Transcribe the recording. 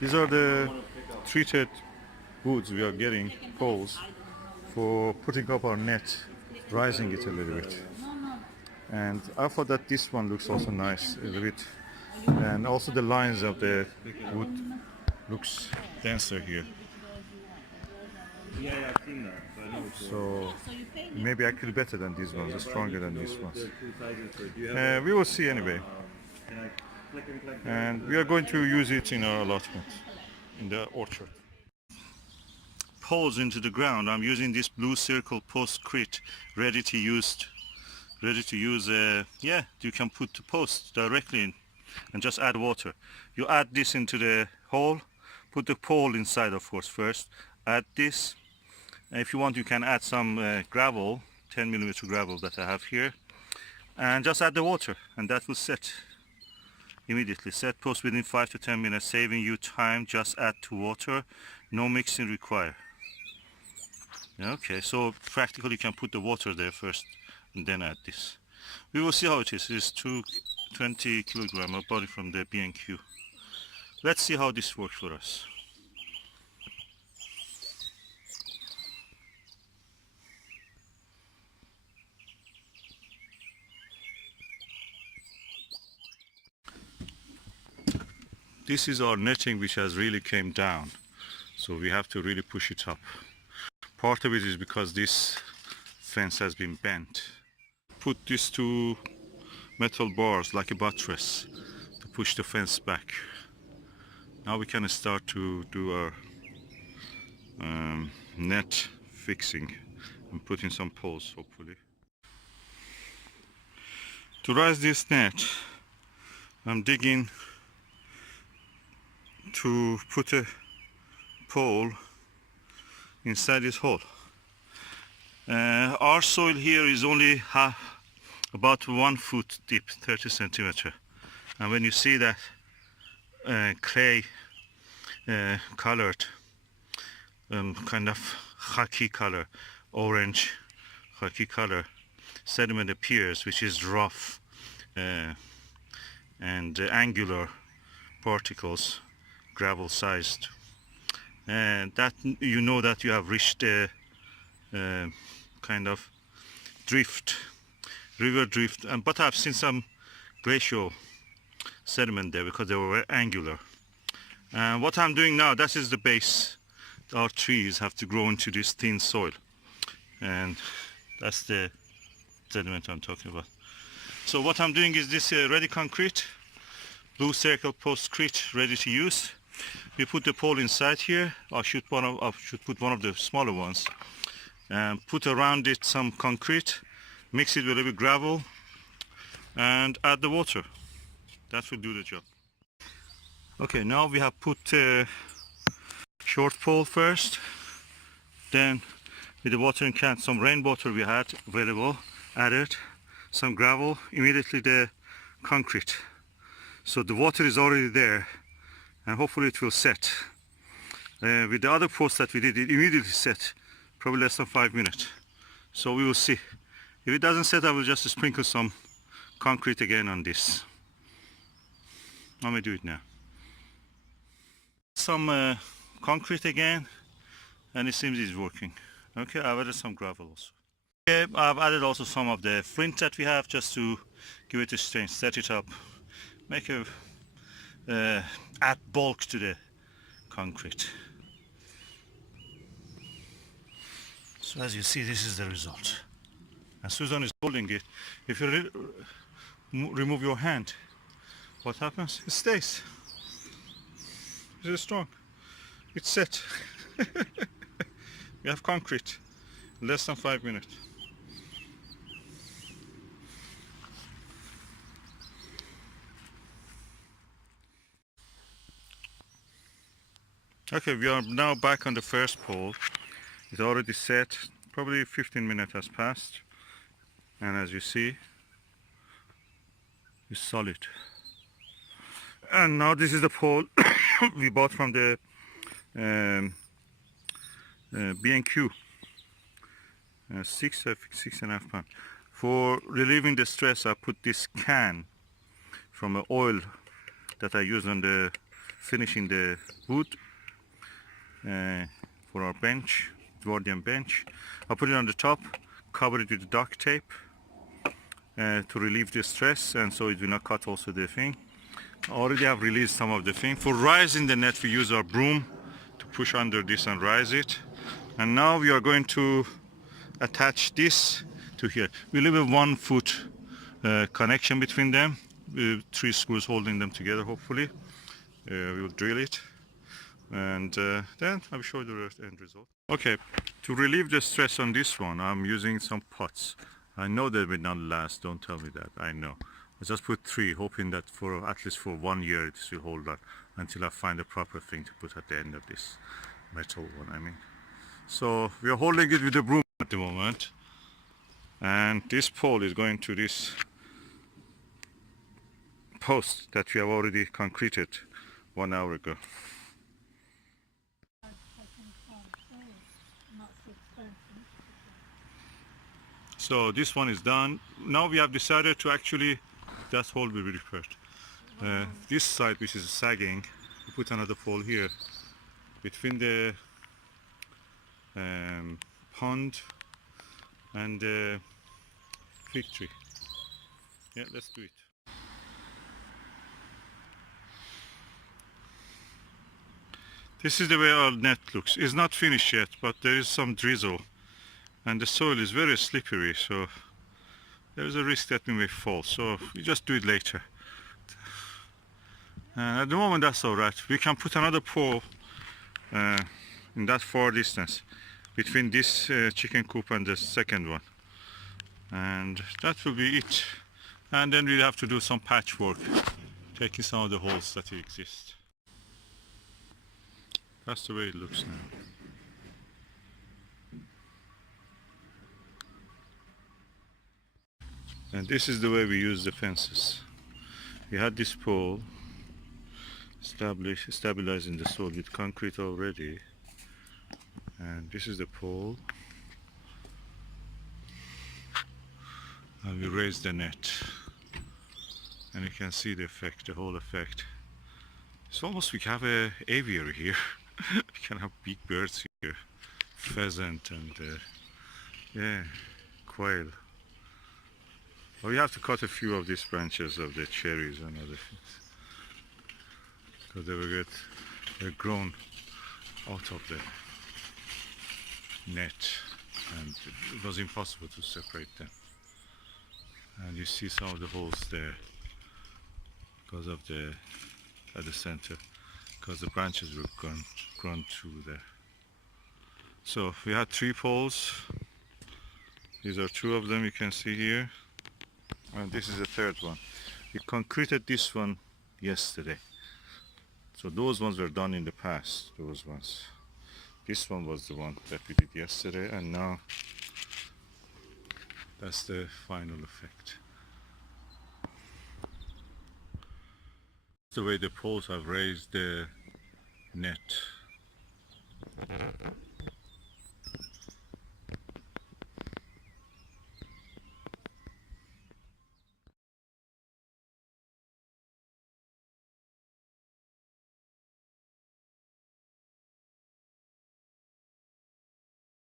These are the treated woods we are getting, poles, for putting up our net, rising it a little bit. And I thought that this one looks also nice, a little bit. And also the lines of the wood looks denser here. Yeah, I've seen that. So I know it's So maybe actually better than these ones, stronger than these ones. there are two sizes for it. Do you have We will see anyway. can I click and collect? And we are going to use it in our allotment, in the orchard. Poles into the ground. I'm using this Blue Circle Postcrete, ready to use. Yeah, you can put the post directly in and just add water. You add this into the hole, put the pole inside, of course, first. Add this. And if you want, you can add some gravel, 10mm gravel that I have here, and just add the water, and that will set immediately. Set post within 5 to 10 minutes, saving you time. Just add to water, no mixing required. Okay, so practically you can put the water there first and then add this. We will see how it is. It's 20 kilogram of body from the B&Q. Let's see how this works for us. This is our netting which has really came down, so we have to really push it up. Part of it is because this fence has been bent. Put these two metal bars like a buttress to push the fence back. Now we can start to do our net fixing and put in some poles, hopefully. To rise this net, I'm digging to put a pole inside this hole. Our soil here is only about 1 foot deep, 30 centimeter, and when you see that clay colored kind of khaki color, orange khaki color sediment appears, which is rough and angular particles, gravel sized, and that you know that you have reached a kind of drift, river drift, but I've seen some glacial sediment there because they were angular. And what I'm doing now, that is the base. Our trees have to grow into this thin soil, and that's the sediment I'm talking about. So what I'm doing is this ready concrete, Blue Circle Postcrete, ready to use. We put the pole inside here. I should put one of the smaller ones, and put around it some concrete, mix it with a little bit gravel, and add the water. That will do the job. Okay, now we have put short pole first, then with the watering can, some rainwater we had available, added some gravel, immediately the concrete. So the water is already there, and hopefully it will set. With the other post that we did, it immediately set, probably less than 5 minutes. So we will see. If it doesn't set, I will just sprinkle some concrete again on this. Let me do it now. Some concrete again, and it seems it's working. Okay, I've added some gravel also. Okay, I've added also some of the flint that we have, just to give it a strength, set it up, make a add bulk to the concrete. So as you see, this is the result. And Susan is holding it. If you remove your hand, what happens? It stays. It is strong. It's set. We have concrete. Less than 5 minutes. Okay, we are now back on the first pole. It's already set. Probably 15 minutes has passed. And as you see, it's solid. And now this is the pole we bought from the B&Q. 6.5 pounds. For relieving the stress, I put this can from an oil that I use on the finishing the wood for our bench, Edwardian bench. I put it on the top, cover it with duct tape to relieve the stress, and so it will not cut also the thing. I already have released some of the thing. For rising the net, we use our broom to push under this and rise it. And now we are going to attach this to here. We leave a 1 foot connection between them, 3 screws holding them together. Hopefully we will drill it, and then I will show you the end result. Okay, to relieve the stress on this one, I'm using some pots. I know they will not last, don't tell me that, I know. I just put 3, hoping that for at least for 1 year it will hold on until I find a proper thing to put at the end of this metal one, I mean. So we are holding it with the broom at the moment, and this pole is going to this post that we have already concreted 1 hour ago. So this one is done. Now we have decided to actually, that hole will be repaired. This side, which is sagging, we put another pole here between the pond and the fig tree. Yeah, let's do it. This is the way our net looks. It's not finished yet, but there is some drizzle and the soil is very slippery, so there is a risk that we may fall, so we just do it later. At the moment that's alright. We can put another pole in that far distance between this chicken coop and the second one, and that will be it. And then we'll have to do some patchwork, taking some of the holes that exist. That's the way it looks now. And this is the way we use the fences. We had this pole stabilizing the soil with concrete already, and this is the pole, and we raise the net, and you can see the effect, the whole effect. It's almost we have a aviary here. We can have big birds here, pheasant and yeah, quail. Well, we have to cut a few of these branches of the cherries and other things, because they're grown out of the net, and it was impossible to separate them. And you see some of the holes there because of the at the center, because the branches were grown through there. So we had 3 poles. These are 2 of them, you can see here, and this is the 3rd one. We concreted this one yesterday, so those ones were done in the past, those ones. This one was the one that we did yesterday, and now that's the final effect. The way the poles have raised the net.